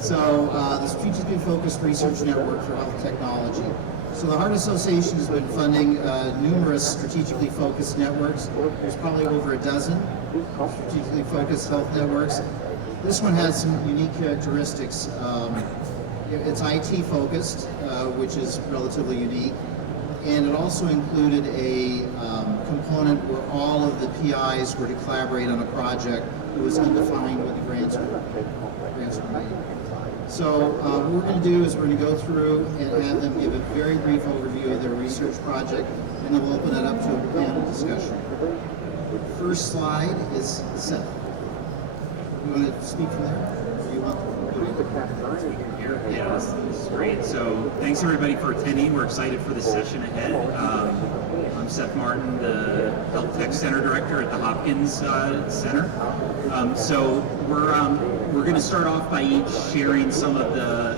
So the Strategically Focused Research Network for Health Technology. So the Heart Association has been funding numerous strategically focused networks. There's probably over a dozen strategically focused health networks. This one has some unique characteristics. It's IT focused, which is relatively unique. And it also included a component where all of the PIs were to collaborate on a project that was undefined with the grants were made. So what we're going to do is we're going to go through and have them give a very brief overview of their research project, and then we'll open it up to a panel discussion. First slide is Seth. You want to speak from there? Or you want Yeah, this is great. So thanks everybody for attending. We're excited for the session ahead. I'm Seth Martin, the Health Tech Center Director at the Hopkins Center. So we're going to start off by each sharing some of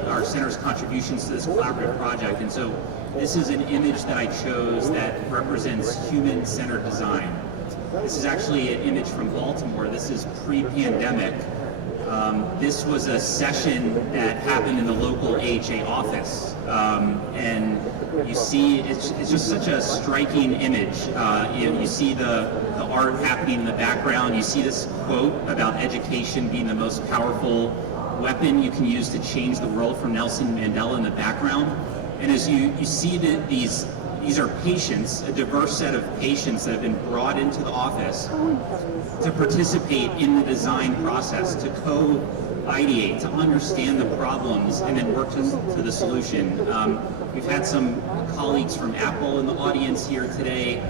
our center's contributions to this collaborative project. And so this is an image that I chose that represents human-centered design. This is actually an image from Baltimore. This is pre-pandemic. This was a session that happened in the local AHA office, and you see it's just such a striking image. You see the art happening in the background. You see this quote about education being the most powerful weapon you can use to change the world from Nelson Mandela in the background. And as you see that these are patients, a diverse set of patients that have been brought into the office to participate in the design process, to co-ideate, to understand the problems, and then work to the solution. We've had some colleagues from Apple in the audience here today.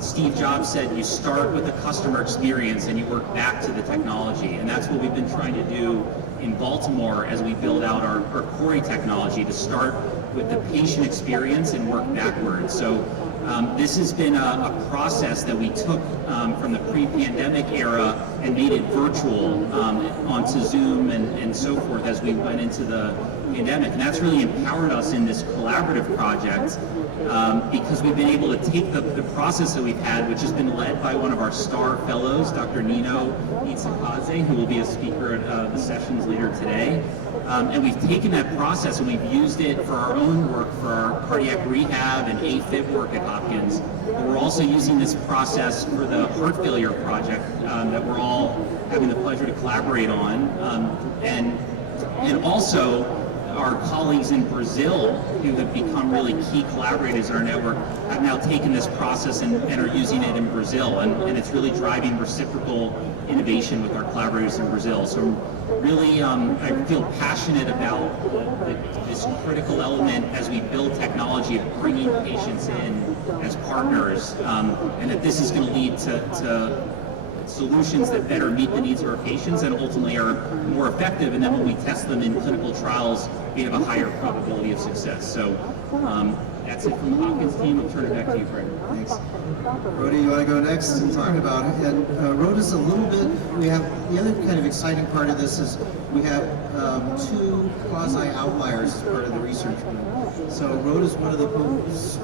Steve Jobs said you start with the customer experience and you work back to the technology, and that's what we've been trying to do in Baltimore as we build out our Corey technology, to start with the patient experience and work backwards. So this has been a process that we took from the pre-pandemic era and made it virtual onto Zoom and so forth as we went into the pandemic. And that's really empowered us in this collaborative project because we've been able to take the process that we've had, which has been led by one of our star fellows, Dr. Nino Itsakaze, who will be a speaker at the sessions later today. And we've taken that process and we've used it for our own work, for our cardiac rehab and AFib work at Hopkins. But we're also using this process for the heart failure project that we're all having the pleasure to collaborate on. And also our colleagues in Brazil, who have become really key collaborators in our network, have now taken this process and are using it in Brazil. And it's really driving reciprocal innovation with our collaborators in Brazil. So really, I feel passionate about this critical element as we build technology of bringing patients in as partners, and that this is going to lead to solutions that better meet the needs of our patients and ultimately are more effective. And then when we test them in clinical trials, we have a higher probability of success. So that's it from the Hopkins team. I'll turn it back to you, Frank. Thanks. Rhoda, you want to go next and talk about it? And Rhoda's a little bit, we have, the other kind of exciting part of this is we have two quasi-outliers as part of the research group. So Rhoda's one of the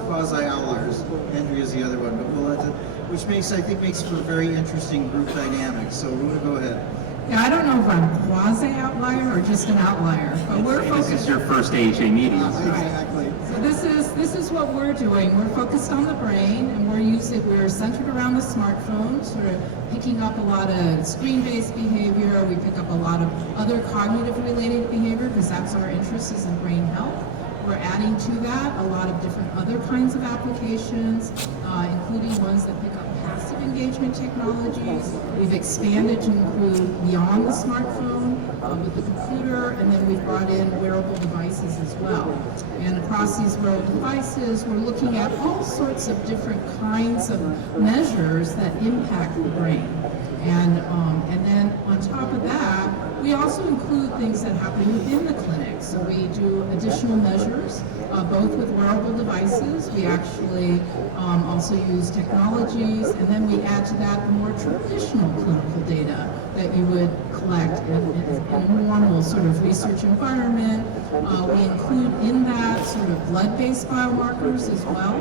quasi-outliers, Andrea's the other one, but we'll let which I think makes for a very interesting group dynamic. So Rhoda, go ahead. Yeah, I don't know if I'm quasi-outlier or just an outlier, but we're focused. This is your first AHA meeting. Exactly. So this is what we're doing. We're focused on the brain, and we're centered around the smartphone, sort of picking up a lot of screen-based behavior. We pick up a lot of other cognitive-related behavior because that's our interest, is in brain health. We're adding to that a lot of different other kinds of applications, including ones that pick up passive engagement technologies. We've expanded to include beyond the smartphone with the computer, and then we've brought in wearable devices as well. And across these wearable devices, we're looking at all sorts of different kinds of measures that impact the brain. And then on top of that, we also include things that happen within the clinic. So we do additional measures, both with wearable devices. We actually also use technologies, and then we add to that the more traditional clinical data that you would collect in a normal sort of research environment. We include in that sort of blood-based biomarkers as well.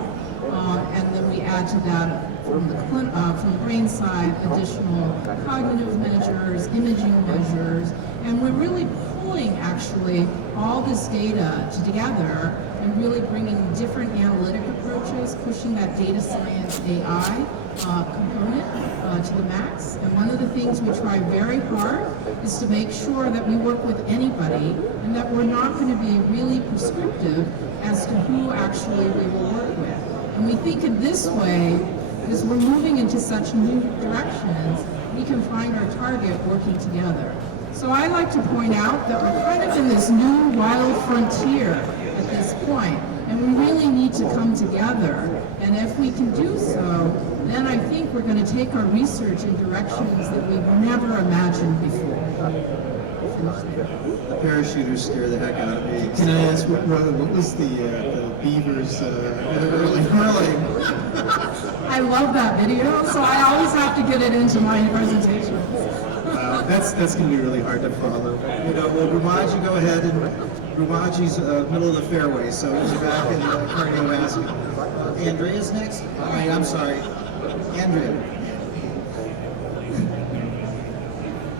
And then we add to that from the brain side additional cognitive measures, imaging measures, and we're really pulling actually all this data together and really bringing different analytic approaches, pushing that data science AI component to the max. And one of the things we try very hard is to make sure that we work with anybody and that we're not going to be really prescriptive as to who actually we will work with. And we think in this way, because we're moving into such new directions, we can find our target working together. So I like to point out that we're kind of in this new wild frontier at this point, and we really need to come together. And if we can do so, then I think we're going to take our research in directions that we've never imagined before. The parachuters scare the heck out of me. Can I ask, Rhoda, what was the beavers early hurling? I love that video, so I always have to get it into my presentation. That's going to be really hard to follow. You know, well, Brahmajee, go ahead, and Brahmajee's middle of the fairway, so we're back in cardiovascular. Andrea's next? All right, I'm sorry. Andrea.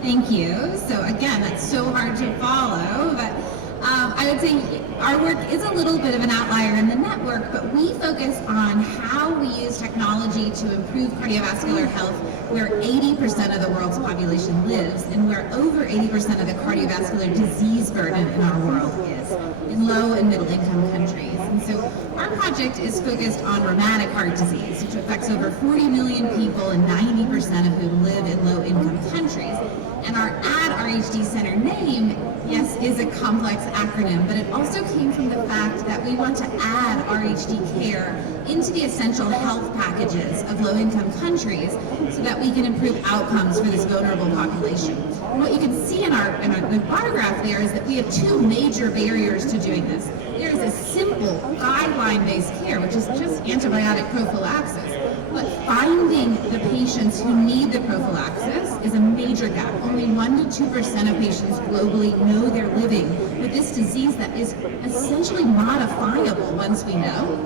Thank you. So again, that's so hard to follow, but I would say our work is a little bit of an outlier in the network, but we focus on how we use technology to improve cardiovascular health where 80% of the world's population lives and where over 80% of the cardiovascular disease burden in our world is, in low and middle income countries. And so our project is focused on rheumatic heart disease, which affects over 40 million people and 90% of whom live in low income countries. And our RHD Center name, yes, is a complex acronym, but it also came from the fact that we want to add RHD care into the essential health packages of low-income countries so that we can improve outcomes for this vulnerable population. And what you can see in the bar graph there is that we have two major barriers to doing this. There is a simple guideline-based care, which is just antibiotic prophylaxis. But finding the patients who need the prophylaxis is a major gap. Only 1% to 2% of patients globally know they're living with this disease that is essentially modifiable once we know.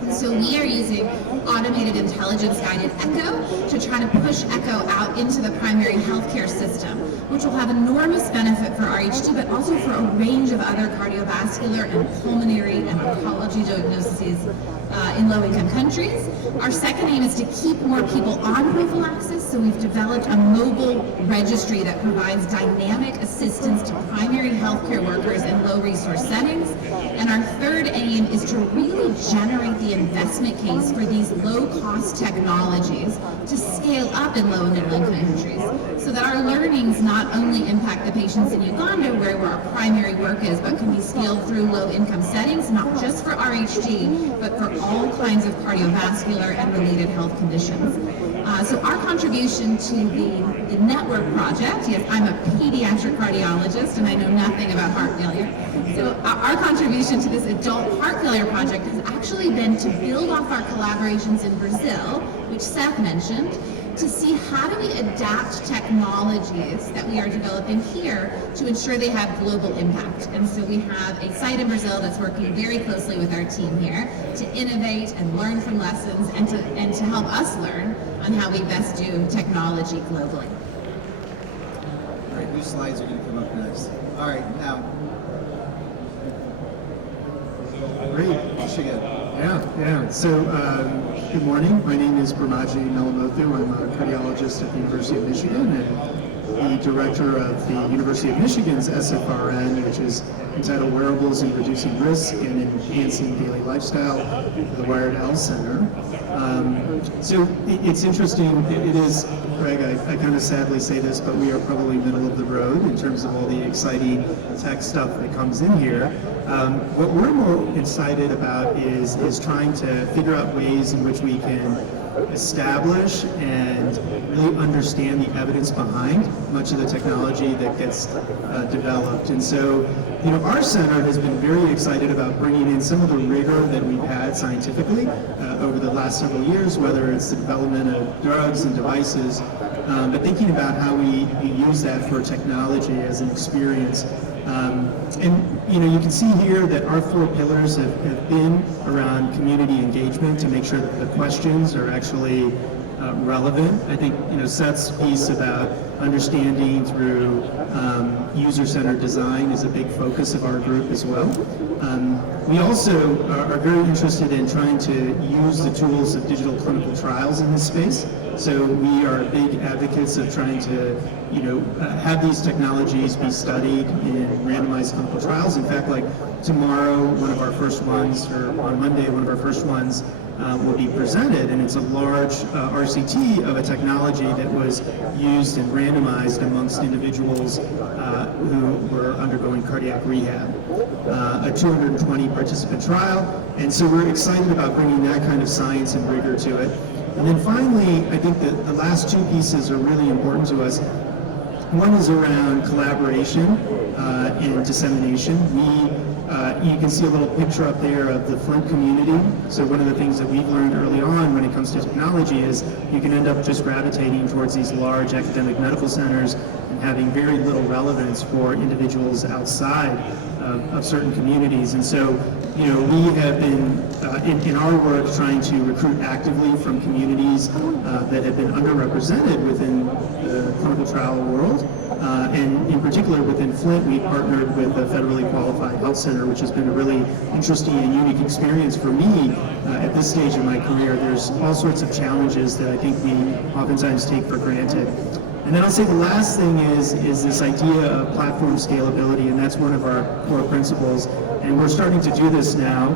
And so we are using automated intelligence-guided echo to try to push echo out into the primary healthcare system, which will have enormous benefit for RHD, but also for a range of other cardiovascular and pulmonary and oncology diagnoses in low-income countries. Our second aim is to keep more people on prophylaxis, so we've developed a mobile registry that provides dynamic assistance to primary healthcare workers in low-resource settings. And our third aim is to really generate the investment case for these low-cost technologies to scale up in low and middle-income countries, so that our learnings not only impact the patients in Uganda, where our primary work is, but can be scaled through low-income settings, not just for RHD, but for all kinds of cardiovascular and related health conditions. So our contribution to the network project, yes, I'm a pediatric cardiologist and I know nothing about heart failure. So our contribution to this adult heart failure project has actually been to build off our collaborations in Brazil, which Seth mentioned, to see how do we adapt technologies that we are developing here to ensure they have global impact. And so we have a site in Brazil that's working very closely with our team here to innovate and learn from lessons and to help us learn on how we best do technology globally. All right, whose slides are going to come up next? All right, now. Great. Michigan. Yeah. So, good morning. My name is Brahmajee Nallamothu. I'm a cardiologist at the University of Michigan and the director of the University of Michigan's SFRN, which is entitled Wearables in Reducing Risk and Enhancing Daily Lifestyle, the Wired L Center. So it's interesting. It is, Greg, I kind of sadly say this, but we are probably middle of the road in terms of all the exciting tech stuff that comes in here. What we're more excited about is trying to figure out ways in which we can establish and really understand the evidence behind much of the technology that gets developed. And so, our center has been very excited about bringing in some of the rigor that we've had scientifically over the last several years, whether it's the development of drugs and devices, but thinking about how we use that for technology as an experience. You can see here that our 4 pillars have been around community engagement to make sure that the questions are actually relevant. I think Seth's piece about understanding through user-centered design is a big focus of our group as well. We also are very interested in trying to use the tools of digital clinical trials in this space. So we are big advocates of trying to, have these technologies be studied in randomized clinical trials. In fact, like tomorrow, one of our first ones, or on Monday, one of our first ones will be presented, and it's a large RCT of a technology that was used and randomized amongst individuals who were undergoing cardiac rehab, a 220 participant trial, and so we're excited about bringing that kind of science and rigor to it. And then finally, I think that the last two pieces are really important to us. One is around collaboration and dissemination. You can see a little picture up there of the Flint community. So one of the things that we've learned early on when it comes to technology is you can end up just gravitating towards these large academic medical centers and having very little relevance for individuals outside of certain communities. And so, we have been, in our work, trying to recruit actively from communities that have been underrepresented within the clinical trial world. And in particular within Flint, we partnered with a federally qualified health center, which has been a really interesting and unique experience for me at this stage of my career. There's all sorts of challenges that I think we oftentimes take for granted. And then I'll say the last thing is this idea of platform scalability, and that's one of our core principles. And we're starting to do this now.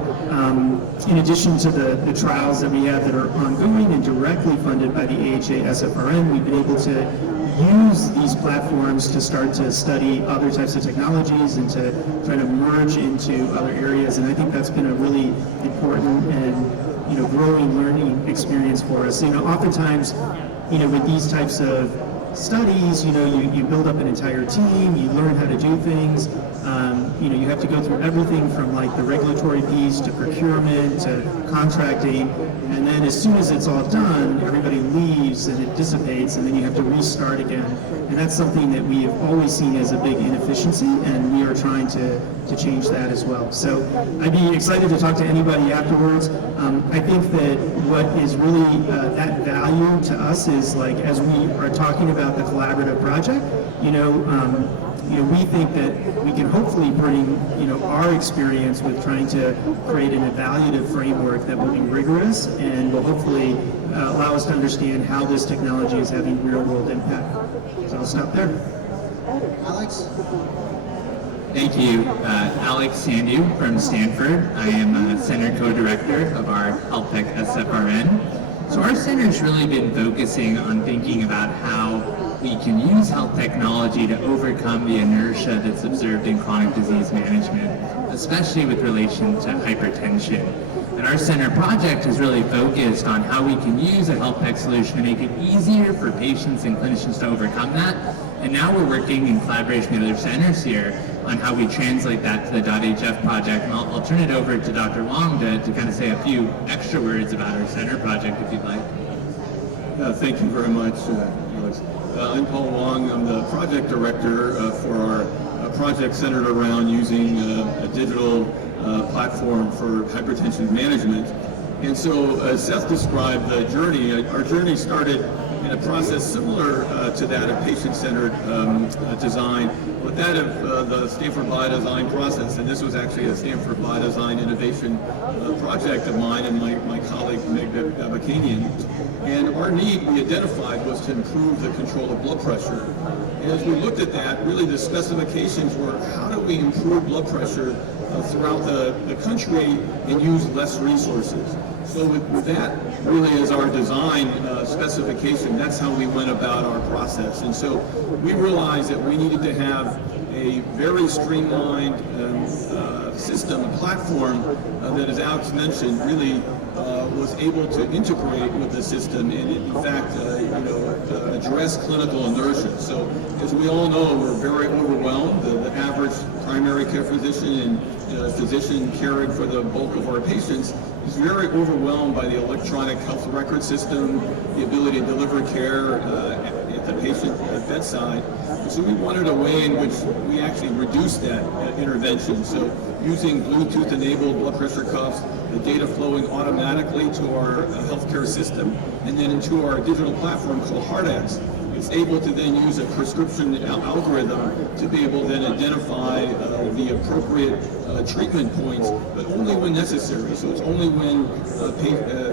In addition to the trials that we have that are ongoing and directly funded by the AHA SFRN, we've been able to use these platforms to start to study other types of technologies and to try to merge into other areas. And I think that's been a really important and growing learning experience for us. Oftentimes, with these types of studies, you build up an entire team, you learn how to do things, you have to go through everything from like the regulatory piece to procurement to contracting, and then as soon as it's all done, everybody leaves and it dissipates, and then you have to restart again. And that's something that we have always seen as a big inefficiency, and we are trying to change that as well. So I'd be excited to talk to anybody afterwards. I think that what is really that value to us is, like, as we are talking about the collaborative project, we think that we can hopefully bring, our experience with trying to create an evaluative framework that will be rigorous and will hopefully allow us to understand how this technology is having real-world impact. So I'll stop there. Alex? Thank you. Alex Sandu from Stanford. I am a center co-director of our Health Tech SFRN. So our center's really been focusing on thinking about how we can use health technology to overcome the inertia that's observed in chronic disease management, especially with relation to hypertension. And our center project is really focused on how we can use a health tech solution to make it easier for patients and clinicians to overcome that. And now we're working in collaboration with other centers here on how we translate that to the .hf project. And I'll turn it over to Dr. Wang to kind of say a few extra words about our center project, if you'd like. Thank you very much, Alex. I'm Paul Wang. I'm the project director for our project centered around using a digital platform for hypertension management. And so, as Seth described the journey, our journey started in a process similar to that of patient-centered design, but that of the Stanford Biodesign process. And this was actually a Stanford Biodesign innovation project of mine and my colleague Meg Babakanian. And our need we identified was to improve the control of blood pressure. And as we looked at that, really the specifications were, how do we improve blood pressure throughout the country and use less resources? So with that really as our design specification, that's how we went about our process. And so we realized that we needed to have a very streamlined system, a platform that, as Alex mentioned, really was able to integrate with the system and in fact address clinical inertia. So as we all know, we're very overwhelmed. The average primary care physician and physician caring for the bulk of our patients is very overwhelmed by the electronic health record system, the ability to deliver care at the patient bedside. And so we wanted a way in which we actually reduced that intervention. So using Bluetooth-enabled blood pressure cuffs, the data flowing automatically to our healthcare system, and then into our digital platform called HeartX. it's able to then use a prescription algorithm to be able to then identify the appropriate treatment points, but only when necessary. So it's only when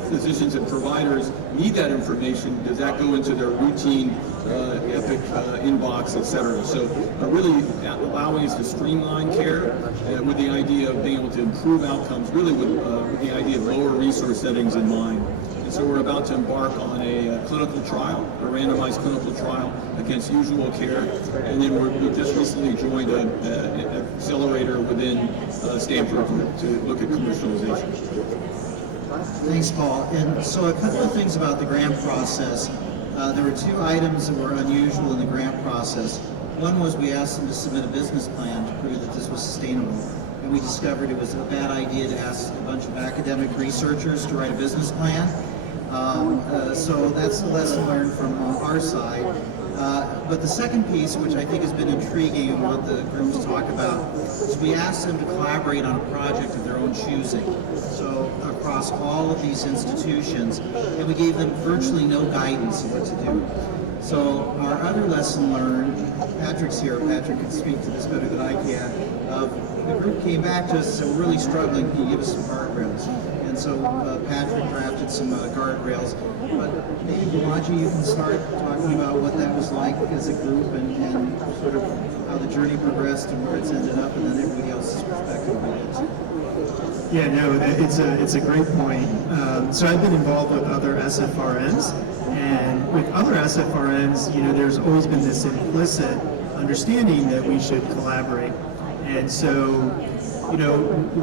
physicians and providers need that information does that go into their routine Epic inbox, etc. So really allowing us to streamline care with the idea of being able to improve outcomes, really with the idea of lower resource settings in mind. And so we're about to embark on a clinical trial, a randomized clinical trial against usual care. And then we just recently joined an accelerator within Stanford to look at commercialization. Thanks, Paul. And so a couple of things about the grant process. There were two items that were unusual in the grant process. One was we asked them to submit a business plan to prove that this was sustainable. And we discovered it was a bad idea to ask a bunch of academic researchers to write a business plan. So that's a lesson learned from our side. But the second piece, which I think has been intriguing and what the groups talk about, is we asked them to collaborate on a project of their own choosing. So across all of these institutions, and we gave them virtually no guidance of what to do. So our other lesson learned, Patrick's here, Patrick can speak to this better than I can, the group came back to us and said, we're really struggling, can you give us some guardrails? And so Patrick drafted some guardrails. But maybe Brahmajee, you can start talking about what that was like as a group and sort of how the journey progressed and where it's ended up, and then everybody else's perspective on it. Yeah, no, it's a great point. So I've been involved with other SFRNs, and with other SFRNs, there's always been this implicit understanding that we should collaborate. And so,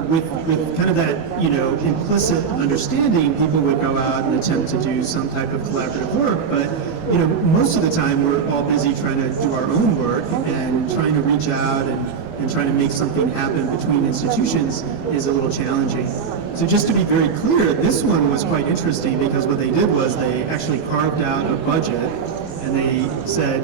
with kind of that, implicit understanding, people would go out and attempt to do some type of collaborative work. But, most of the time we're all busy trying to do our own work and trying to reach out and trying to make something happen between institutions is a little challenging. So just to be very clear, this one was quite interesting because what they did was they actually carved out a budget and they said,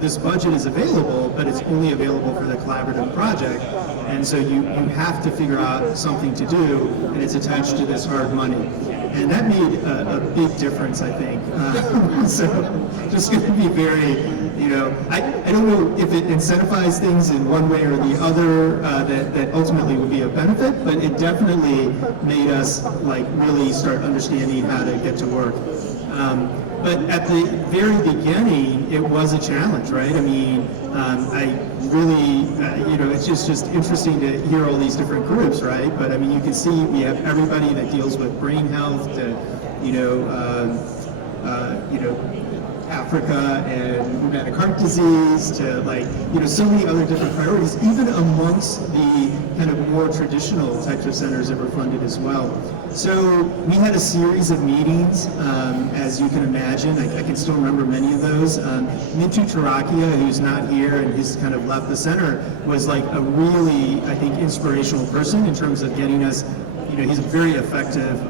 this budget is available, but it's only available for the collaborative project. And so you have to figure out something to do, and it's attached to this hard money. And that made a big difference, I think. So just going to be very, I don't know if it incentivized things in one way or the other that ultimately would be a benefit, but it definitely made us really start understanding how to get to work. But at the very beginning, it was a challenge, right? I mean, I really, it's just interesting to hear all these different groups, right? But I mean, you can see we have everybody that deals with brain health to, Africa and rheumatic heart disease to so many other different priorities, even amongst the kind of more traditional types of centers that were funded as well. So we had a series of meetings, as you can imagine. I can still remember many of those. Mintu Tarakia, who's not here and he's kind of left the center, was a really, I think, inspirational person in terms of getting us, he's a very effective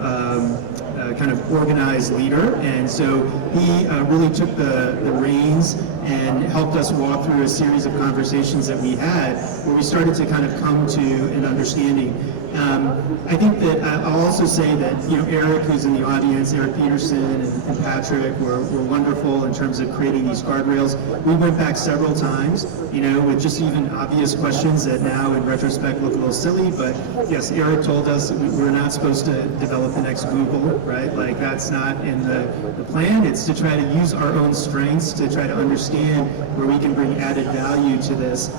kind of organized leader, and so he really took the reins and helped us walk through a series of conversations that we had where we started to kind of come to an understanding. I think that I'll also say that Eric, who's in the audience, Eric Peterson and Patrick were wonderful in terms of creating these guardrails. We went back several times, with just even obvious questions that now in retrospect look a little silly, but yes, Eric told us we're not supposed to develop the next Google, right? That's not in the plan. It's to try to use our own strengths to try to understand where we can bring added value to this.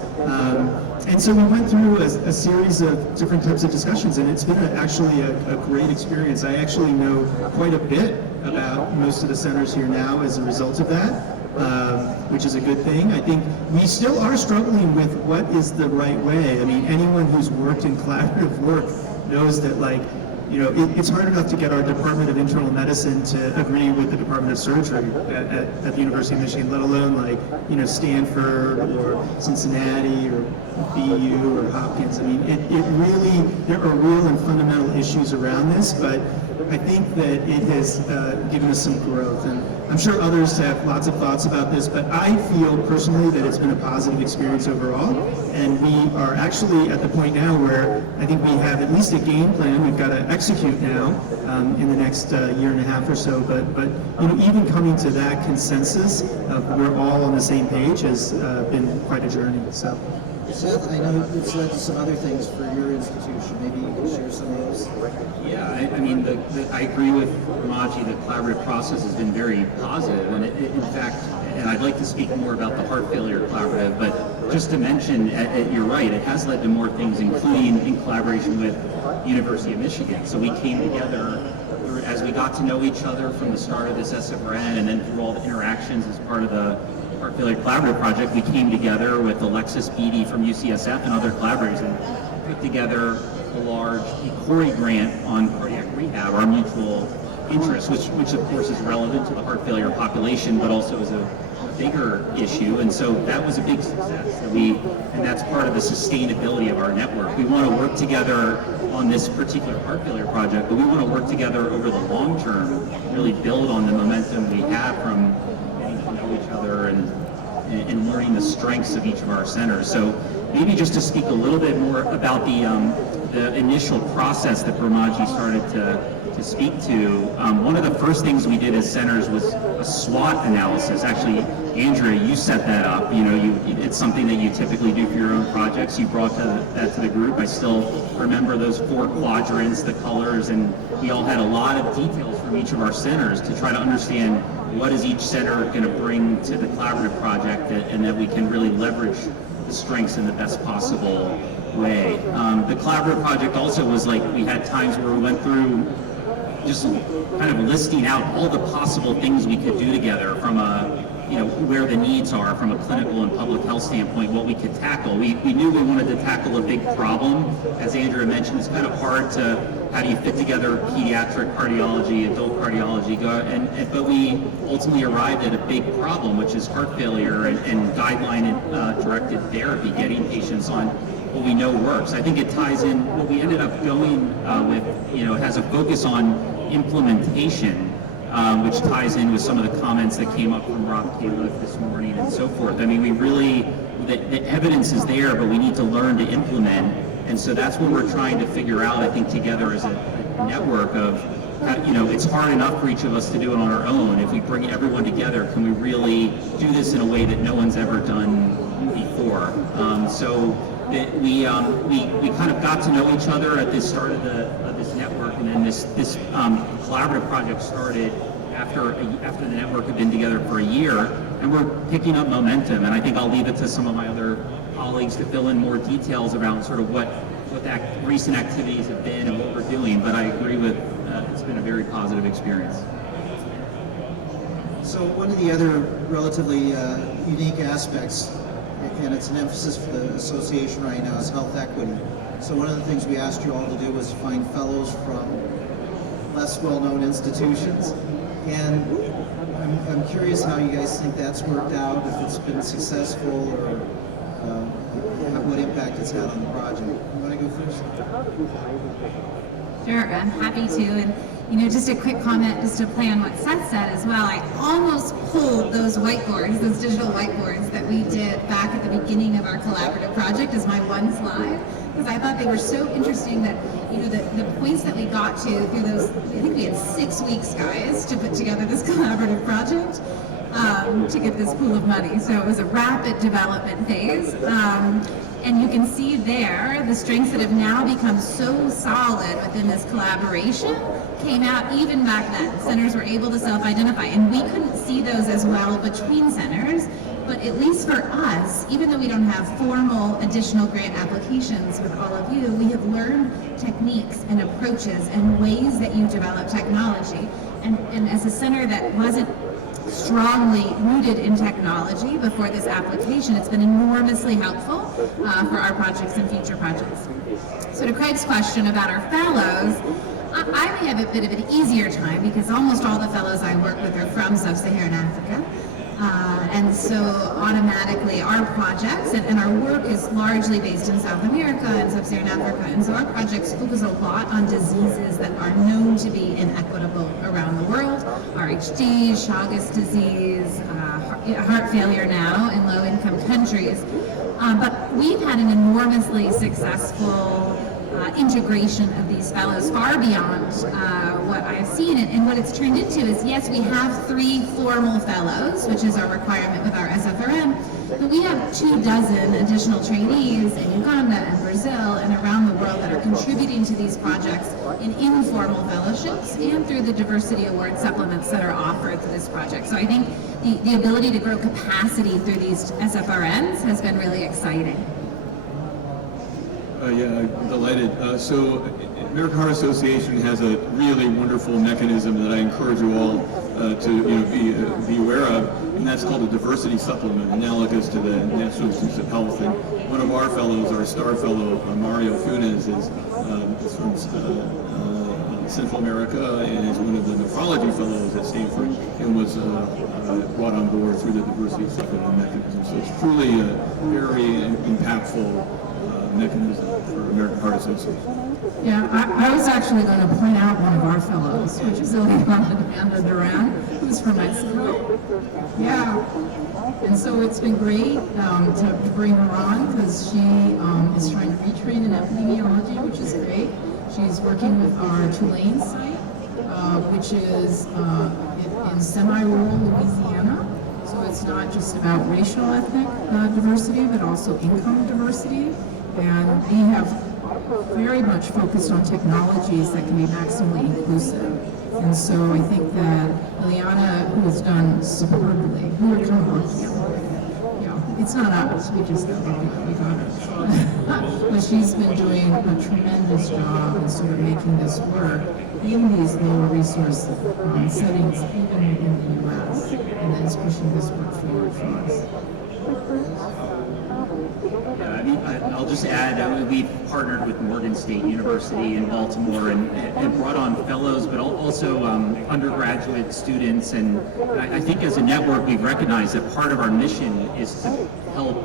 And so we went through a series of different types of discussions, and it's been actually a great experience. I actually know quite a bit about most of the centers here now as a result of that, which is a good thing. I think we still are struggling with what is the right way. I mean, anyone who's worked in collaborative work knows that it's hard enough to get our Department of Internal Medicine to agree with the Department of Surgery at the University of Michigan, let alone Stanford or Cincinnati or BU or Hopkins. I mean, it really, there are real and fundamental issues around this, but I think that it has given us some growth, and I'm sure others have lots of thoughts about this, but I feel personally that it's been a positive experience overall, and we are actually at the point now where I think we have at least a game plan we've got to execute now in the next year and a half or so, but even coming to that consensus of we're all on the same page has been quite a journey. So. Seth, I know it's led to some other things for your institution. Maybe you can share some of those. Yeah, I mean, I agree with Brahmajee. The collaborative process has been very positive, and in fact, and I'd like to speak more about the heart failure collaborative, but just to mention, you're right, it has led to more things, including in collaboration with University of Michigan. So we came together as we got to know each other from the start of this SFRN, and then through all the interactions as part of the Heart Failure Collaborative Project, we came together with Alexis Beatty from UCSF and other collaborators and put together a large ECORI grant on cardiac rehab, our mutual interest, which of course is relevant to the heart failure population, but also is a bigger issue. And so that was a big success. And that's part of the sustainability of our network. We want to work together on this particular heart failure project, but we want to work together over the long term, really build on the momentum we have from getting to know each other and learning the strengths of each of our centers. So maybe just to speak a little bit more about the initial process that Brahmajee started to speak to. One of the first things we did as centers was a SWOT analysis. Actually, Andrea, you set that up. It's something that you typically do for your own projects. You brought that to the group. I still remember those 4 quadrants, the colors, and we all had a lot of details from each of our centers to try to understand what is each center going to bring to the collaborative project, and that we can really leverage the strengths in the best possible way. The collaborative project also was like, we had times where we went through just kind of listing out all the possible things we could do together from where the needs are from a clinical and public health standpoint, what we could tackle. We knew we wanted to tackle a big problem. As Andrea mentioned, it's kind of hard how do you fit together pediatric cardiology, adult cardiology, but we ultimately arrived at a big problem, which is heart failure and guideline-directed therapy, getting patients on what we know works. I think it ties in, what we ended up going with, has a focus on implementation, which ties in with some of the comments that came up from Rob Califf this morning and so forth. I mean, the evidence is there, but we need to learn to implement. And so that's what we're trying to figure out, I think, together as a network of, it's hard enough for each of us to do it on our own. If we bring everyone together, can we really do this in a way that no one's ever done before? We kind of got to know each other at the start of this network, and then this collaborative project started after the network had been together for a year, and we're picking up momentum. And I think I'll leave it to some of my other colleagues to fill in more details around sort of what recent activities have been and what we're doing. But I agree with it's been a very positive experience. So one of the other relatively unique aspects, and it's an emphasis for the association right now, is health equity. So one of the things we asked you all to do was find fellows from less well-known institutions. And I'm curious how you guys think that's worked out, if it's been successful, or what impact it's had on the project. You want to go first? Sure, I'm happy to. And just a quick comment, just to play on what Seth said as well. I almost pulled those whiteboards, those digital whiteboards that we did back at the beginning of our collaborative project as my one slide, because I thought they were so interesting that, the points that we got to through those, I think we had 6 weeks, guys, to put together this collaborative project to get this pool of money. So it was a rapid development phase. And you can see there the strengths that have now become so solid within this collaboration came out even back then. Centers were able to self-identify, and we couldn't see those as well between centers, but at least for us, even though we don't have formal additional grant applications with all of you, we have learned techniques and approaches and ways that you develop technology. And as a center that wasn't strongly rooted in technology before this application, it's been enormously helpful for our projects and future projects. So to Craig's question about our fellows, I may have a bit of an easier time because almost all the fellows I work with are from Sub-Saharan Africa. And so automatically our projects and our work is largely based in South America and Sub-Saharan Africa. And so our projects focus a lot on diseases that are known to be inequitable around the world. RHD, Chagas disease, heart failure now in low-income countries. But we've had an enormously successful integration of these fellows far beyond what I've seen. And what it's turned into is, yes, we have 3 formal fellows, which is our requirement with our SFRN, but we have 24 additional trainees in Uganda and Brazil and around the world that are contributing to these projects in informal fellowships and through the diversity award supplements that are offered through this project. So I think the ability to grow capacity through these SFRNs has been really exciting. Yeah, I'm delighted. So American Heart Association has a really wonderful mechanism that I encourage you all to be aware of, and that's called a diversity supplement, analogous to the National Institutes of Health. And one of our fellows, our star fellow, Mario Funes, is from Central America and is one of the nephrology fellows at Stanford and was brought on board through the diversity supplement mechanism. So it's truly a very impactful mechanism for American Heart Association. Yeah, I was actually going to point out one of our fellows, which is Amanda Duran, who's from Mexico. Yeah, and so it's been great to bring her on because she is trying to retrain in epidemiology, which is great. She's working with our Tulane site, which is in semi-rural Louisiana. So it's not just about racial ethnic diversity, but also income diversity. And we have very much focused on technologies that can be maximally inclusive. And so I think that Ileana, who has done superbly, we were kind of working on it. Yeah, it's not us, we just got it. But she's been doing a tremendous job in sort of making this work in these lower resource settings, even in the U.S., and then it's pushing this work forward for us. I'll just add, we've partnered with Morgan State University in Baltimore and brought on fellows, but also undergraduate students. And I think as a network, we've recognized that part of our mission is to help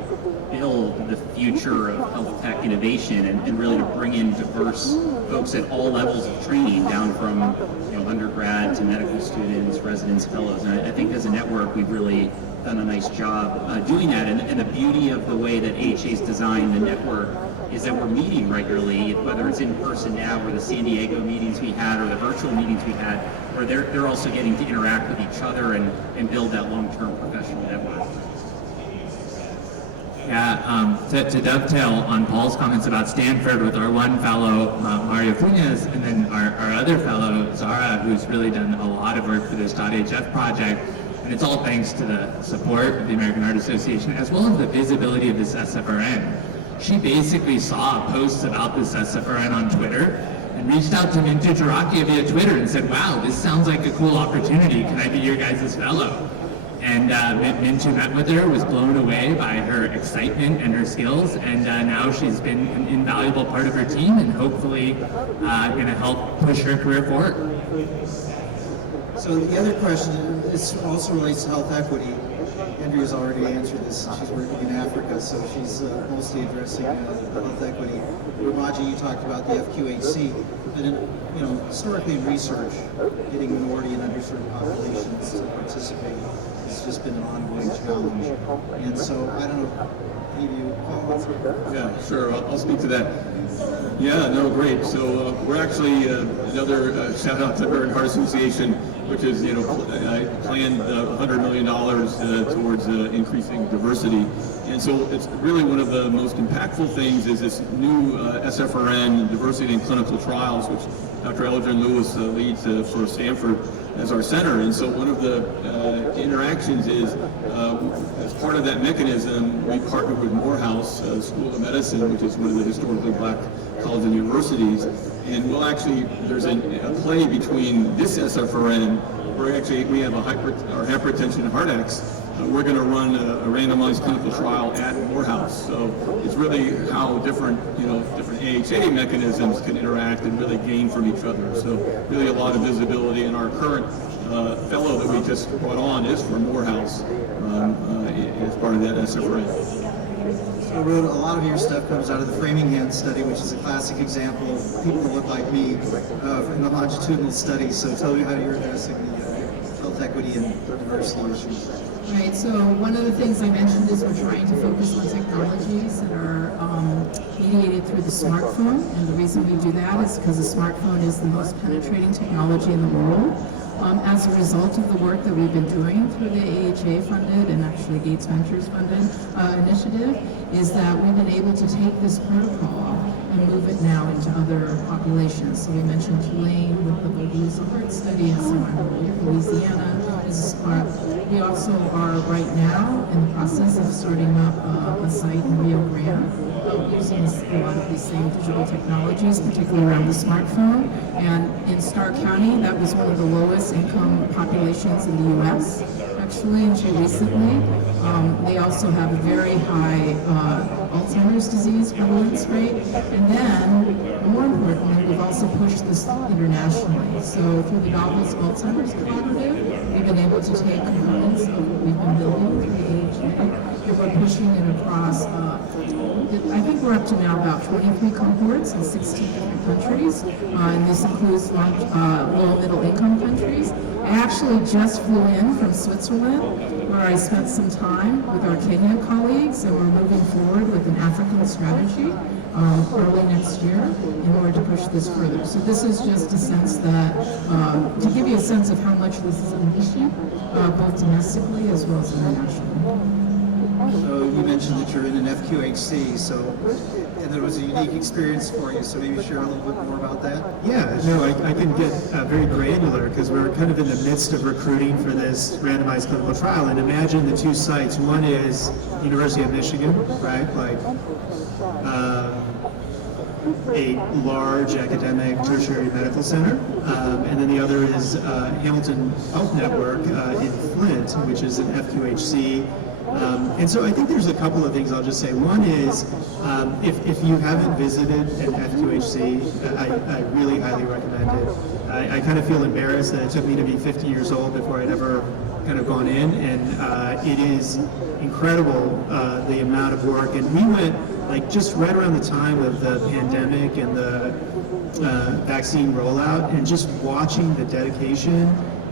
build the future of health tech innovation and really to bring in diverse folks at all levels of training, down from undergrad to medical students, residents, fellows. And I think as a network, we've really done a nice job doing that. And the beauty of the way that AHA's designed the network is that we're meeting regularly, whether it's in person now or the San Diego meetings we had or the virtual meetings we had, where they're also getting to interact with each other and build that long-term professional network. Yeah, to dovetail on Paul's comments about Stanford, with our one fellow, Mario Funes, and then our other fellow, Zara, who's really done a lot of work for this .hf project. And it's all thanks to the support of the American Heart Association, as well as the visibility of this SFRN. She basically saw posts about this SFRN on Twitter and reached out to Mintu Jarakia via Twitter and said, wow, this sounds like a cool opportunity. Can I be your guys' fellow? And Mintu met with her, was blown away by her excitement and her skills, and now she's been an invaluable part of her team and hopefully going to help push her career forward. So the other question, this also relates to health equity. Andrea's already answered this. She's working in Africa, so she's mostly addressing health equity. Brahmajee, you talked about the FQHC, but historically in research, getting minority and underserved populations to participate has just been an ongoing challenge. And so I don't know, maybe you, Paul? Yeah, sure. I'll speak to that. Yeah, no, great. So we're actually another shout out to American Heart Association, which is I planned $100 million towards increasing diversity, and so it's really one of the most impactful things is this new SFRN, Diversity in Clinical Trials, which Dr. Eldrin Lewis leads for Stanford as our center. And so one of the interactions is, as part of that mechanism, we partnered with Morehouse School of Medicine, which is one of the historically black colleges and universities, and we'll actually, there's a play between this SFRN, where actually we have our hypertension and heart X. We're going to run a randomized clinical trial at Morehouse. So it's really how different AHA mechanisms can interact and really gain from each other. So really a lot of visibility in our current fellow that we just brought on is from Morehouse as part of that SFRN. So Rhoda, a lot of your stuff comes out of the Framingham study, which is a classic example of people that look like me in the longitudinal studies. So tell me how you're addressing the health equity and diversity issues. Right, so one of the things I mentioned is we're trying to focus on technologies that are mediated through the smartphone, and the reason we do that is because the smartphone is the most penetrating technology in the world. As a result of the work that we've been doing through the AHA funded and actually Gates Ventures funded initiative, is that we've been able to take this protocol and move it now into other populations. So we mentioned Tulane with the Louisa Heart Study and Cincinnati, Louisiana. We also are right now in the process of starting up a site in Rio Grande using a lot of these same digital technologies, particularly around the smartphone. And in Starr County, that was one of the lowest income populations in the U.S. actually until recently. They also have a very high Alzheimer's disease prevalence rate. And then, more importantly, we've also pushed this internationally. So through the Davos Alzheimer's Collaborative, we've been able to take components of what we've been building through the AHA, and we're pushing it across, I think we're up to now about 23 cohorts in 16 different countries, and this includes low and middle income countries. I actually just flew in from Switzerland, where I spent some time with our Kenyan colleagues, and we're moving forward with an African strategy early next year in order to push this further. So this is just a sense that, to give you a sense of how much this is an issue, both domestically as well as internationally. So you mentioned that you're in an FQHC, and there was a unique experience for you, so maybe share a little bit more about that? Yeah, no, I can get very granular because we're kind of in the midst of recruiting for this randomized clinical trial. And imagine the two sites. One is University of Michigan, right? Like a large academic tertiary medical center. And then the other is Hamilton Health Network in Flint, which is an FQHC. And so I think there's a couple of things I'll just say. One is, if you haven't visited an FQHC, I really highly recommend it. I kind of feel embarrassed that it took me to be 50 years old before I'd ever kind of gone in, and it is incredible the amount of work. And we went like just right around the time of the pandemic and the vaccine rollout, and just watching the dedication.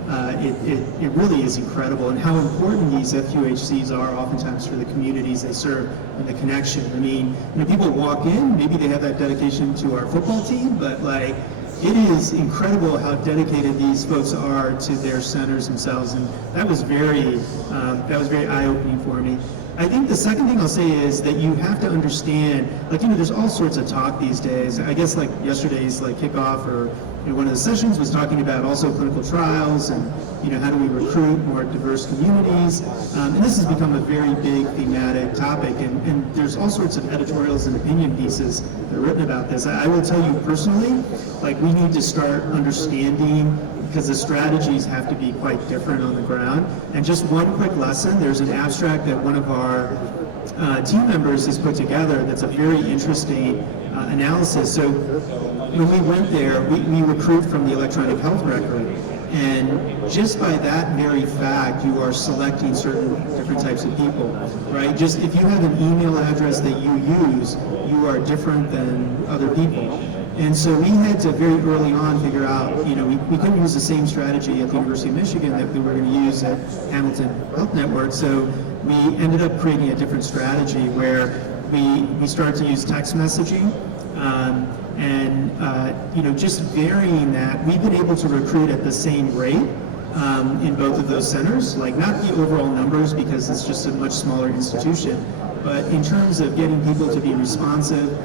It really is incredible, and how important these FQHCs are oftentimes for the communities they serve and the connection. I mean, people walk in, maybe they have that dedication to our football team, but like, it is incredible how dedicated these folks are to their centers themselves, and that was very eye-opening for me. I think the second thing I'll say is that you have to understand, like, there's all sorts of talk these days. I guess like yesterday's like kickoff or one of the sessions was talking about also clinical trials and how do we recruit more diverse communities, and this has become a very big thematic topic, and there's all sorts of editorials and opinion pieces that are written about this. I will tell you personally, like, we need to start understanding, because the strategies have to be quite different on the ground. And just one quick lesson, there's an abstract that one of our team members has put together that's a very interesting analysis. So when we went there, we recruit from the electronic health record, and just by that very fact, you are selecting certain different types of people, right? Just if you have an email address that you use, you are different than other people. And so we had to very early on figure out, we couldn't use the same strategy at the University of Michigan that we were going to use at Hamilton Health Network. So we ended up creating a different strategy where we started to use text messaging, and just varying that. We've been able to recruit at the same rate in both of those centers, like not the overall numbers because it's just a much smaller institution, but in terms of getting people to be responsive,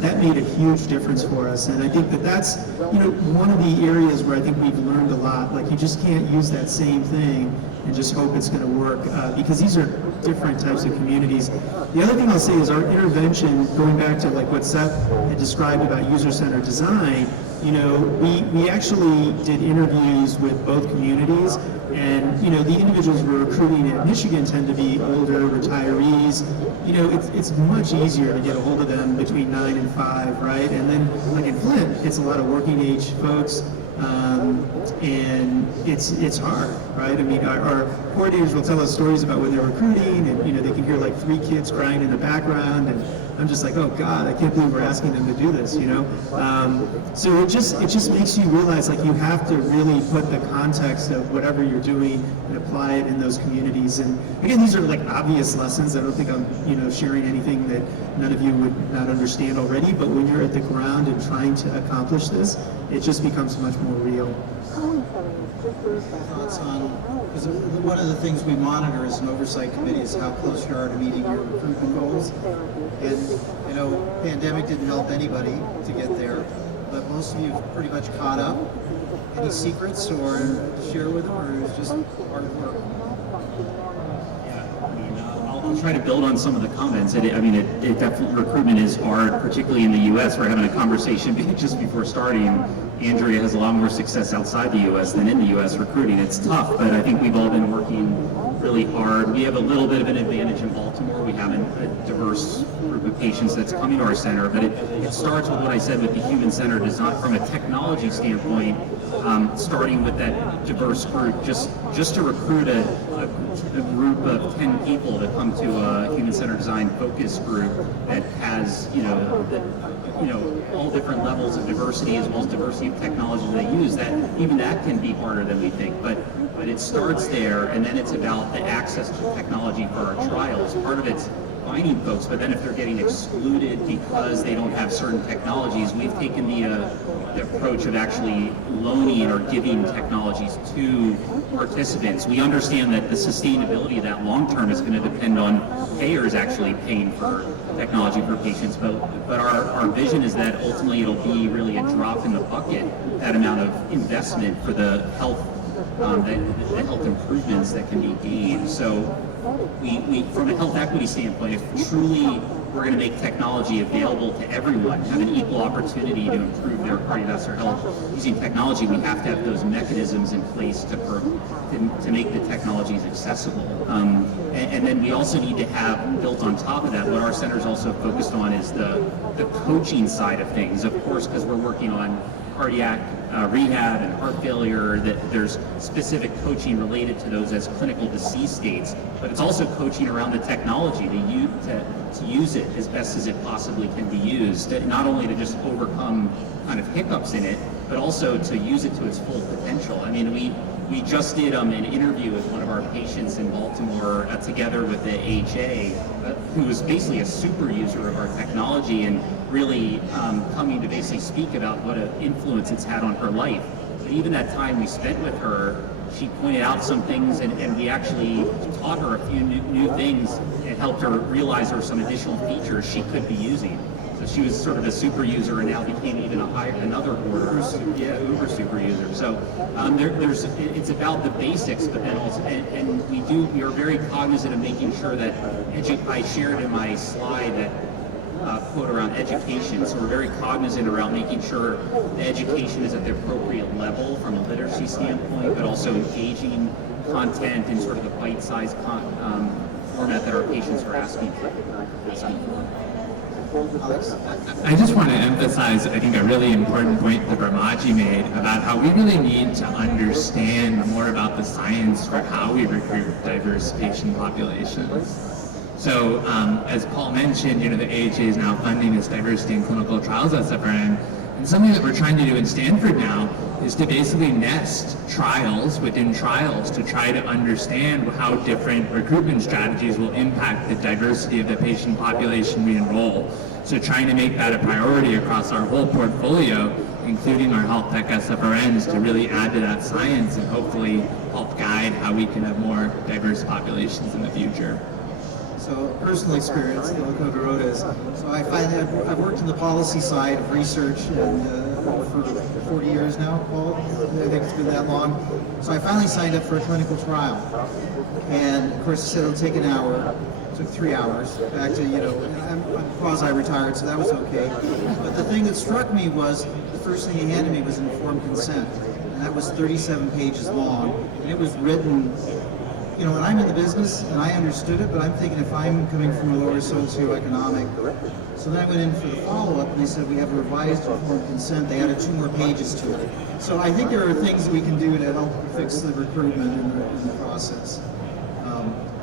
that made a huge difference for us. And I think that's one of the areas where I think we've learned a lot. Like, you just can't use that same thing and just hope it's going to work, because these are different types of communities. The other thing I'll say is our intervention, going back to like what Seth had described about user-centered design, we actually did interviews with both communities, and the individuals we're recruiting at Michigan tend to be older retirees. It's much easier to get a hold of them between 9 and 5, right? And then like in Flint, it's a lot of working age folks. And it's hard, right? I mean, our coordinators will tell us stories about when they're recruiting, and they can hear like 3 kids crying in the background, and I'm just like, oh God, I can't believe we're asking them to do this, So it just makes you realize like you have to really put the context of whatever you're doing and apply it in those communities. And again, these are like obvious lessons. I don't think I'm sharing anything that none of you would not understand already. But when you're at the ground and trying to accomplish this, it just becomes much more real. Thoughts on, because one of the things we monitor as an oversight committee is how close you are to meeting your recruitment goals. And pandemic didn't help anybody to get there, but most of you have pretty much caught up. Any secrets or share with them, or is it just hard work? I'll try to build on some of the comments. It definitely, recruitment is hard, particularly in the U.S. We're having a conversation just before starting. Andrea has a lot more success outside the U.S. than in the U.S. recruiting. It's tough, but I think we've all been working really hard. We have a little bit of an advantage in Baltimore. We have a diverse group of patients that's coming to our center, but it starts with what I said with the human-centered design from a technology standpoint, starting with that diverse group, just to recruit a group of 10 people to come to a human-centered design focus group that has, all different levels of diversity as well as diversity of technology they use. That can be harder than we think, but it starts there, and then it's about the access to technology for our trials. Part of it's finding folks, but then if they're getting excluded because they don't have certain technologies, we've taken the approach of actually loaning or giving technologies to participants. We understand that the sustainability of that long term is going to depend on payers actually paying for technology for patients, but our vision is that ultimately it'll be really a drop in the bucket, that amount of investment for the health the health improvements that can be gained. So we from a health equity standpoint, if truly we're going to make technology available to everyone, have an equal opportunity to improve their cardiovascular health using technology, we have to have those mechanisms in place to make the technologies accessible. And then we also need to have, built on top of that, what our center's also focused on is the coaching side of things, of course, because we're working on cardiac rehab and heart failure, that there's specific coaching related to those as clinical disease states, but it's also coaching around the technology to use it as best as it possibly can be used, not only to just overcome kind of hiccups in it, but also to use it to its full potential. I mean, we just did an interview with one of our patients in Baltimore together with the AHA, who was basically a super user of our technology and really coming to basically speak about what an influence it's had on her life. But even that time we spent with her, she pointed out some things, and we actually taught her a few new things and helped her realize there were some additional features she could be using. So she was sort of a super user and now became even another order, uber super user. So it's about the basics, but then also, and we are very cognizant of making sure that, I shared in my slide that quote around education. So we're very cognizant around making sure the education is at the appropriate level from a literacy standpoint, but also engaging content in sort of the bite-sized format that our patients are asking for. I just want to emphasize, I think, a really important point that Brahmajee made about how we really need to understand more about the science for how we recruit diverse patient populations. So, as Paul mentioned, the AHA is now funding this diversity in clinical trials SFRN, and something that we're trying to do in Stanford now is to basically nest trials within trials to try to understand how different recruitment strategies will impact the diversity of the patient population we enroll. So trying to make that a priority across our whole portfolio, including our health tech SFRNs, to really add to that science and hopefully help guide how we can have more diverse populations in the future. So personal experience, the look over Rhoda is, so I find that I've worked in the policy side of research and for 40 years now, Paul. I think it's been that long. So I finally signed up for a clinical trial. And of course, it said it'll take an hour. It took 3 hours. Back to, I'm quasi-retired, so that was okay. But the thing that struck me was, the first thing he handed me was informed consent. And that was 37 pages long. And it was written you know, when I'm in the business and I understood it, but I'm thinking if I'm coming from a lower socioeconomic, so then I went in for the follow-up and they said we have a revised informed consent. They added 2 more pages to it. So I think there are things that we can do to help fix the recruitment in the process.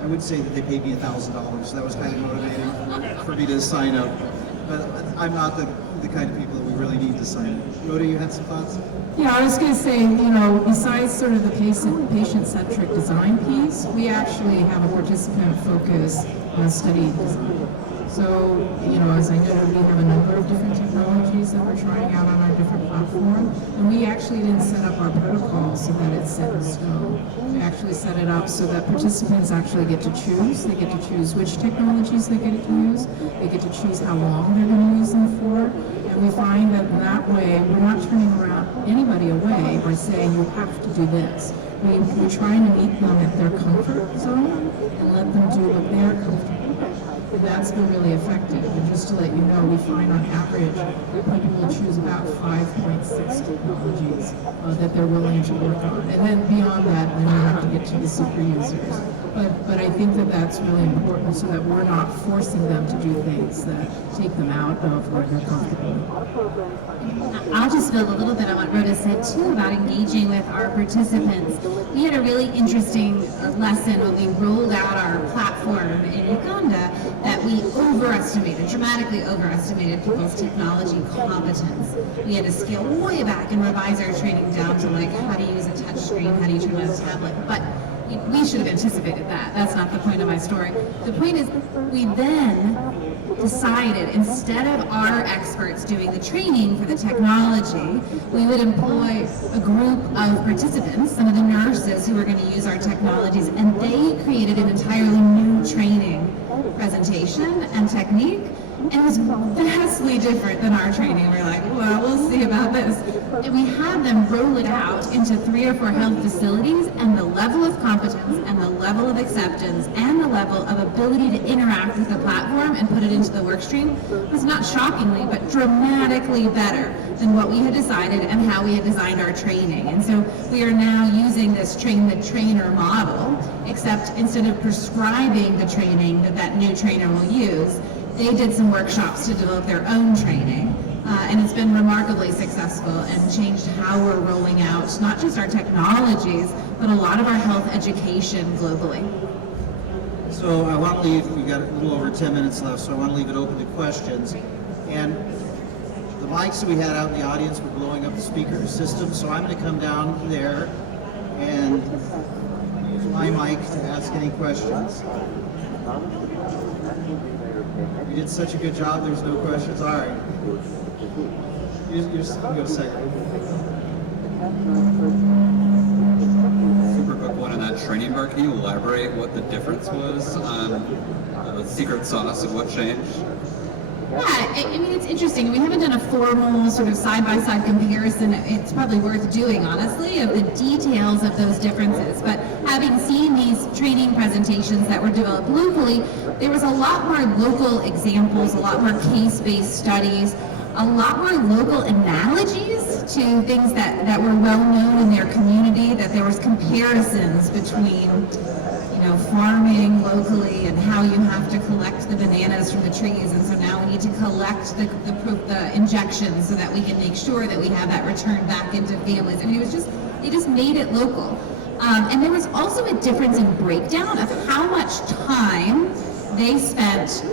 I would say that they paid me $1,000, so that was kind of motivating for me to sign up. But I'm not the kind of people that we really need to sign up. Rhoda, you had some thoughts? Yeah, I was going to say, you know, besides sort of the patient-centric design piece, we actually have a participant-focused study design. So, you know, as I noted, we have a number of different technologies that we're trying out on our different platforms, and we actually didn't set up our protocol so that it's set in stone. We actually set it up so that participants actually get to choose. They get to choose which technologies they get to use. They get to choose how long they're going to use them for. And we find that in that way, we're not turning around anybody away by saying you have to do this. We're trying to meet them at their comfort zone and let them do what they're comfortable with. That's been really effective. And just to let you know, we find on average people will choose about 5.6 technologies that they're willing to work on. And then beyond that, then you have to get to the super users. But I think that that's really important so that we're not forcing them to do things that take them out of where they're comfortable. I'll just build a little bit on what Rhoda said too about engaging with our participants. We had a really interesting lesson when we rolled out our platform in Uganda that we dramatically overestimated people's technology competence. We had to scale way back and revise our training down to like how to use a touch screen, how do you turn on a tablet. But we should have anticipated that. That's not the point of my story. The point is we then decided instead of our experts doing the training for the technology, we would employ a group of participants, some of the nurses who were going to use our technologies, and they created an entirely new training presentation and technique. And it was vastly different than our training. We're like, well, we'll see about this. And we had them roll it out into 3 or 4 health facilities, and the level of competence and the level of acceptance and the level of ability to interact with the platform and put it into the work stream was not shockingly, but dramatically better than what we had decided and how we had designed our training. And so we are now using this train the trainer model, except instead of prescribing the training that new trainer will use, they did some workshops to develop their own training, and it's been remarkably successful and changed how we're rolling out not just our technologies, but a lot of our health education globally. So I want to leave, we've got a little over 10 minutes left, so I want to leave it open to questions. And the mics that we had out in the audience were blowing up the speaker system, so I'm going to come down there and use my mic to ask any questions. You did such a good job, there's no questions. All right. You just go second. Super quick one on that training bar. Can you elaborate what the difference was on the secret sauce of what changed? Yeah, I mean, it's interesting. We haven't done a formal sort of side-by-side comparison. It's probably worth doing, honestly, of the details of those differences. But having seen these training presentations that were developed locally, there was a lot more local examples, a lot more case-based studies, a lot more local analogies to things that were well known in their community, that there was comparisons between farming locally and how you have to collect the bananas from the trees, and so now we need to collect the injections so that we can make sure that we have that returned back into families. I mean, they just made it local. And there was also a difference in breakdown of how much time they spent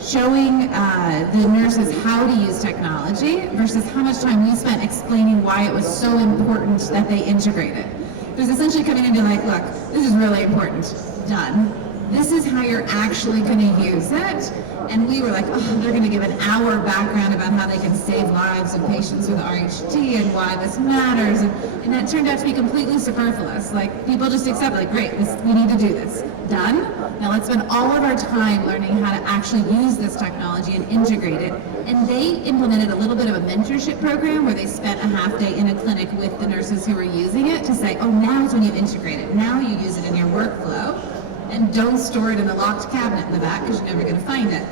showing the nurses how to use technology versus how much time we spent explaining why it was so important that they integrate it. It was essentially coming in and being like, look, this is really important. Done. This is how you're actually going to use it. And we were like, oh, they're going to give an hour background about how they can save lives of patients with RHT and why this matters. And that turned out to be completely superfluous. Like, people just accept, like, great, we need to do this. Done. Now let's spend all of our time learning how to actually use this technology and integrate it. And they implemented a little bit of a mentorship program where they spent a half day in a clinic with the nurses who were using it to say, oh, now is when you integrate it. Now you use it in your workflow. and don't store it in the locked cabinet in the back because you're never going to find it.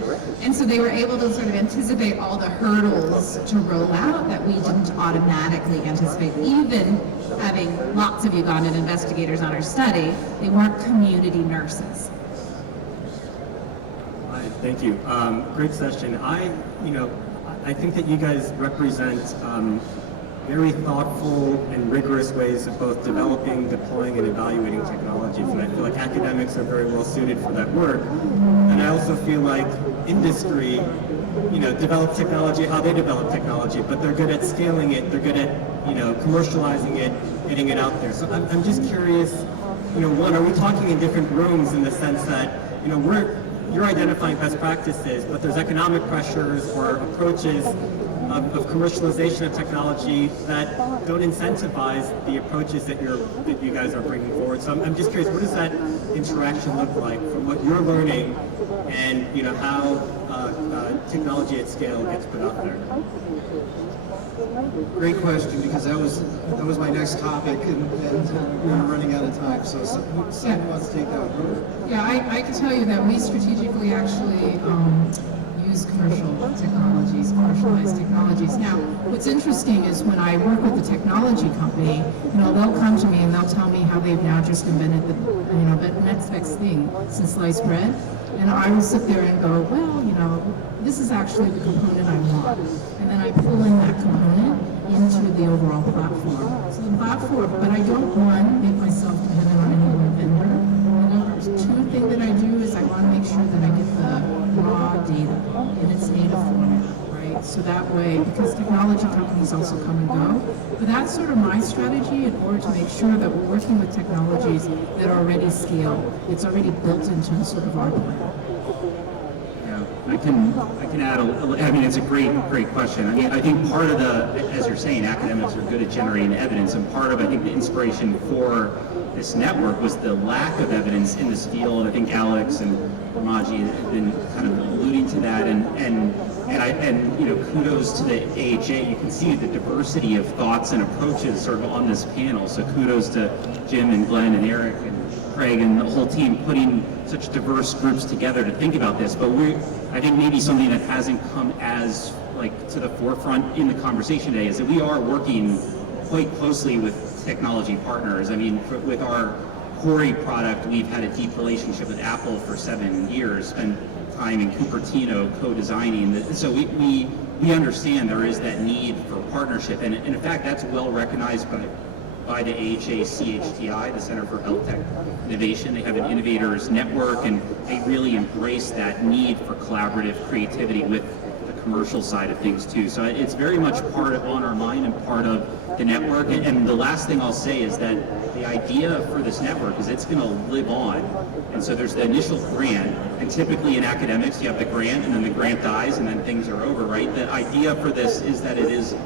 And so they were able to sort of anticipate all the hurdles to roll out that we didn't automatically anticipate. Even having lots of Ugandan investigators on our study, they weren't community nurses. Hi, thank you. Great session. I think that you guys represent very thoughtful and rigorous ways of both developing, deploying, and evaluating technologies. And I feel like academics are very well suited for that work. And I also feel like industry, develops technology how they develop technology, but they're good at scaling it. They're good at, commercializing it, getting it out there. So I'm just curious, one, are we talking in different rooms in the sense that, you're identifying best practices, but there's economic pressures or approaches of commercialization of technology that don't incentivize the approaches that you guys are bringing forward. So I'm just curious, what does that interaction look like from what you're learning and how technology at scale gets put out there? Great question, because that was my next topic, and we're running out of time. So someone wants to take that one. Yeah, I can tell you that we strategically actually use commercialized technologies. Now, what's interesting is when I work with the technology company, they'll come to me and they'll tell me how they've now just invented the next best thing since sliced bread. And I will sit there and go, well, this is actually the component I want. And then I pull in that component into the overall platform. So the platform, but I don't, one, make myself dependent on any one vendor. And number two thing that I do is I want to make sure that I get the raw data in its native format, right? So that way, because technology companies also come and go, but that's sort of my strategy in order to make sure that we're working with technologies that are already scaled. It's already built into sort of our plan. I can add it's a great question. I think part of as you're saying, academics are good at generating evidence, and part of, I think, the inspiration for this network was the lack of evidence in this field. I think Alex and Brahmajee have been kind of alluding to that, and kudos to the AHA. You can see the diversity of thoughts and approaches sort of on this panel. So kudos to Jim and Glenn and Eric and Craig and the whole team putting such diverse groups together to think about this. But I think maybe something that hasn't come as to the forefront in the conversation today is that we are working quite closely with technology partners. With our Corey product, we've had a deep relationship with Apple for 7 years, spent time in Cupertino co-designing. So we understand there is that need for partnership, and in fact, that's well recognized by the AHA CHTI, the Center for Health Tech Innovation. They have an innovators network, and they really embrace that need for collaborative creativity with the commercial side of things too. So it's very much on our mind and part of the network. And the last thing I'll say is that the idea for this network is it's going to live on. And so there's the initial grant, and typically in academics you have the grant, and then the grant dies, and then things are over, right? The idea for this is that it is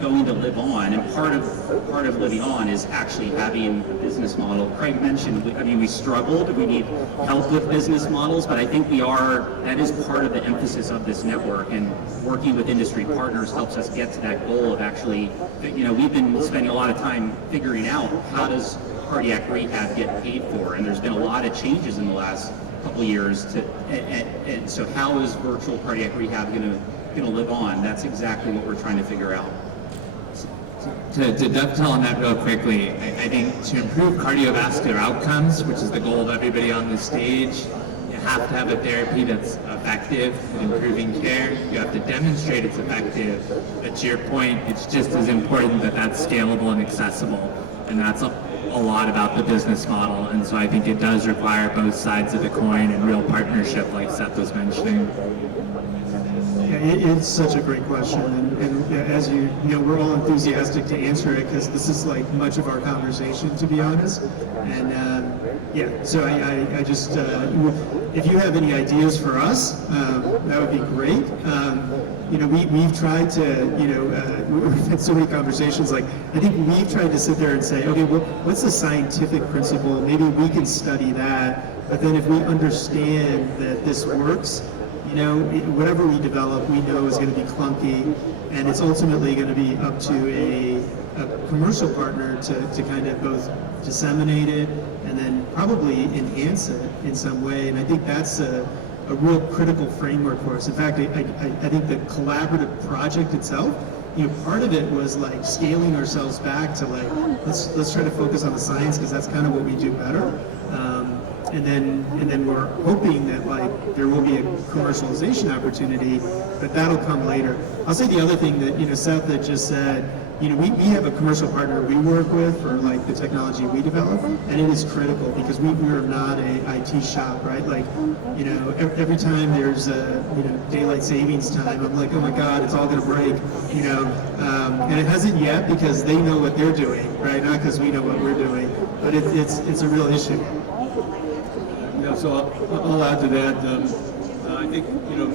going to live on, and part of living on is actually having a business model. Craig mentioned, we struggled, we need help with business models, but I think that is part of the emphasis of this network, and working with industry partners helps us get to that goal of actually, we've been spending a lot of time figuring out how does cardiac rehab get paid for, and there's been a lot of changes in the last couple of years and so how is virtual cardiac rehab going to live on? That's exactly what we're trying to figure out. To dovetail on that real quickly, I think to improve cardiovascular outcomes, which is the goal of everybody on this stage, you have to have a therapy that's effective at improving care. You have to demonstrate it's effective. But to your point, it's just as important that that's scalable and accessible. And that's a lot about the business model. And so I think it does require both sides of the coin and real partnership like Seth was mentioning. It's such a great question, and as we're all enthusiastic to answer it because this is like much of our conversation, to be honest. And so I just, if you have any ideas for us, that would be great. We've tried to, we've had so many conversations. I think we've tried to sit there and say, okay, what's the scientific principle? Maybe we can study that. But then if we understand that this works, whatever we develop, we know is going to be clunky, and it's ultimately going to be up to a a commercial partner to kind of both disseminate it and then probably enhance it in some way. And I think that's a real critical framework for us. In fact, I think the collaborative project itself, part of it was like scaling ourselves back to like, let's try to focus on the science because that's kind of what we do better. And then we're hoping that like there will be a commercialization opportunity, but that'll come later. I'll say the other thing that Seth had just said. We have a commercial partner we work with for like the technology we develop, and it is critical because we are not a IT shop, right? Like, every time there's a daylight savings time, I'm like, oh my God, it's all gonna break, and it hasn't yet because they know what they're doing, right? Not because we know what we're doing, but it's a real issue. Yeah, so I'll add to that. I think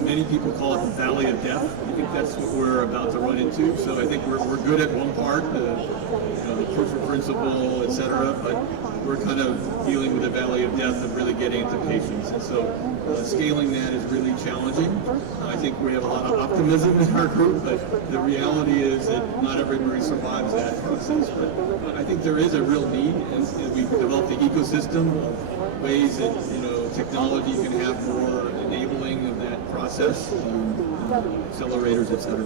many people call it the valley of death. I think that's what we're about to run into. So I think we're good at one part, the proof of principle, etc. But we're kind of dealing with the valley of death of really getting into patients. And so scaling that is really challenging. I think we have a lot of optimism in our group, but the reality is that not everybody survives that process. But I think there is a real need, and we've developed the ecosystem of ways that technology can have more enabling of that process, accelerators, etc.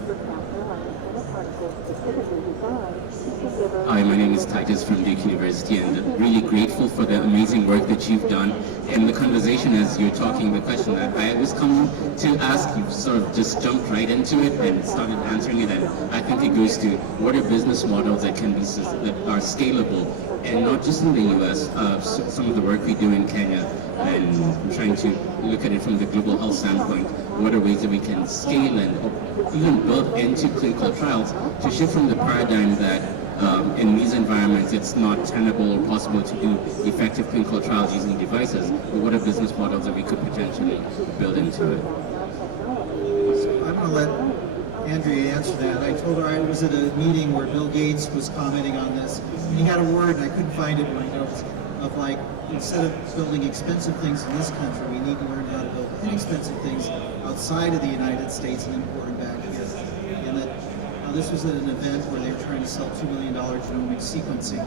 Hi, my name is Titus from Duke University, and really grateful for the amazing work that you've done. And the conversation as you're talking, the question that I was coming to ask, you sort of just jumped right into it and started answering it. And I think it goes to what are business models that can be that are scalable, and not just in the U.S. Some of the work we do in Kenya, and trying to look at it from the global health standpoint. What are ways that we can scale and even build into clinical trials to shift from the paradigm that in these environments it's not tenable or possible to do effective clinical trials using devices, but what are business models that we could potentially build into it? So I'm going to let Andrea answer that. I told her I was at a meeting where Bill Gates was commenting on this, and he had a word, and I couldn't find it in my notes, of like, instead of building expensive things in this country, we need to learn how to build inexpensive things outside of the United States and import them back here. And that this was at an event where they were trying to sell $2 million genomic sequencing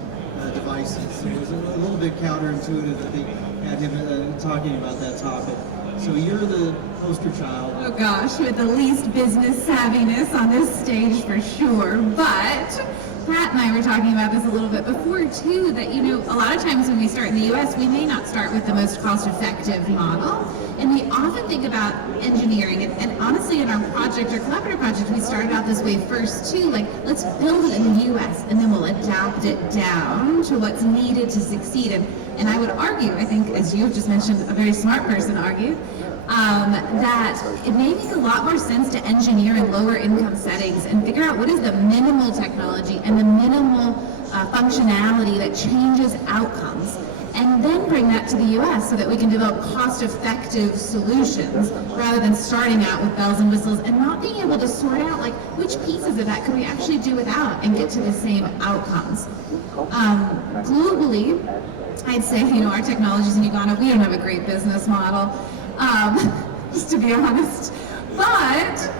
devices. It was a little bit counterintuitive that they had him talking about that topic. So you're the poster child. Oh gosh, with the least business savviness on this stage for sure, but Pat and I were talking about this a little bit before too, that a lot of times when we start in the US, we may not start with the most cost-effective model, and we often think about engineering, and honestly in our project or collaborative project, we started out this way first too, like let's build it in the US and then we'll adapt it down to what's needed to succeed. And I would argue, I think as you've just mentioned, a very smart person argued, that it may make a lot more sense to engineer in lower income settings and figure out what is the minimal technology and the minimal functionality that changes outcomes, and then bring that to the US so that we can develop cost-effective solutions rather than starting out with bells and whistles and not being able to sort out like which pieces of that could we actually do without and get to the same outcomes. Globally, I'd say, our technologies in Uganda, we don't have a great business model. Just to be honest, but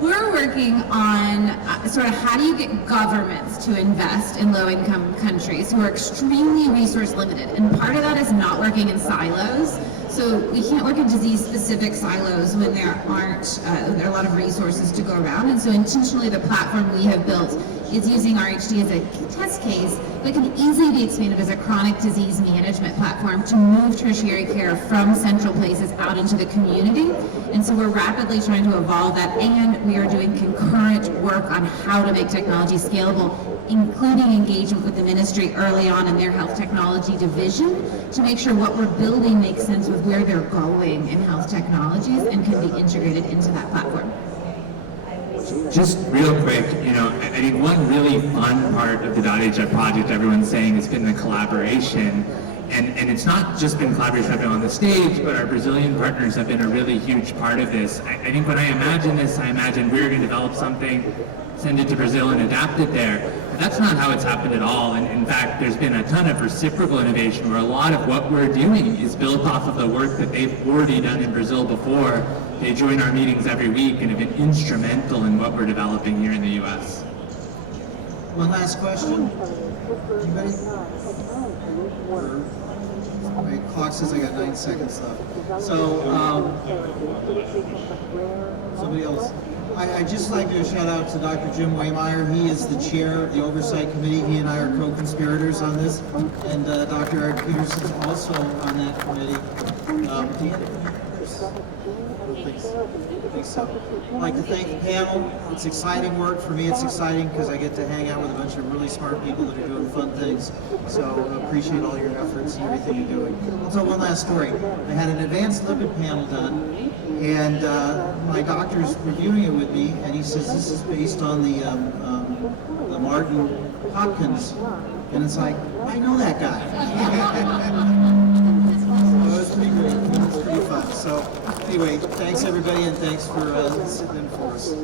we're working on sort of how do you get governments to invest in low-income countries who are extremely resource limited, and part of that is not working in silos. So we can't work in disease-specific silos when there are a lot of resources to go around, and so intentionally the platform we have built is using RHD as a test case, but can easily be expanded as a chronic disease management platform to move tertiary care from central places out into the community. And so we're rapidly trying to evolve that, and we are doing concurrent work on how to make technology scalable, including engagement with the ministry early on in their health technology division to make sure what we're building makes sense with where they're going in health technologies and can be integrated into that platform. Just real quick, I think one really fun part of the .HF project, everyone's saying, has been the collaboration. And it's not just been collaboration I've been on the stage, but our Brazilian partners have been a really huge part of this. I think when I imagine this, I imagine we're going to develop something, send it to Brazil and adapt it there. But that's not how it's happened at all. And in fact, there's been a ton of reciprocal innovation where a lot of what we're doing is built off of the work that they've already done in Brazil before. They join our meetings every week and have been instrumental in what we're developing here in the US. One last question? Anybody? My clock says I got 9 seconds left. So, somebody else. I'd just like to do a shout out to Dr. Jim Waymeyer. He is the chair of the Oversight Committee. He and I are co-conspirators on this. And Dr. Art Peterson is also on that committee. Do you have any others? I think so. I'd like to thank the panel. It's exciting work. For me, it's exciting because I get to hang out with a bunch of really smart people that are doing fun things. So I appreciate all your efforts and everything you're doing. I'll tell one last story. I had an advanced lipid panel done, and my doctor's reviewing it with me, and he says this is based on the Martin Hopkins, and it's like, I know that guy. So it was pretty great. It was pretty fun. So anyway, thanks everybody, and thanks for sitting in for us.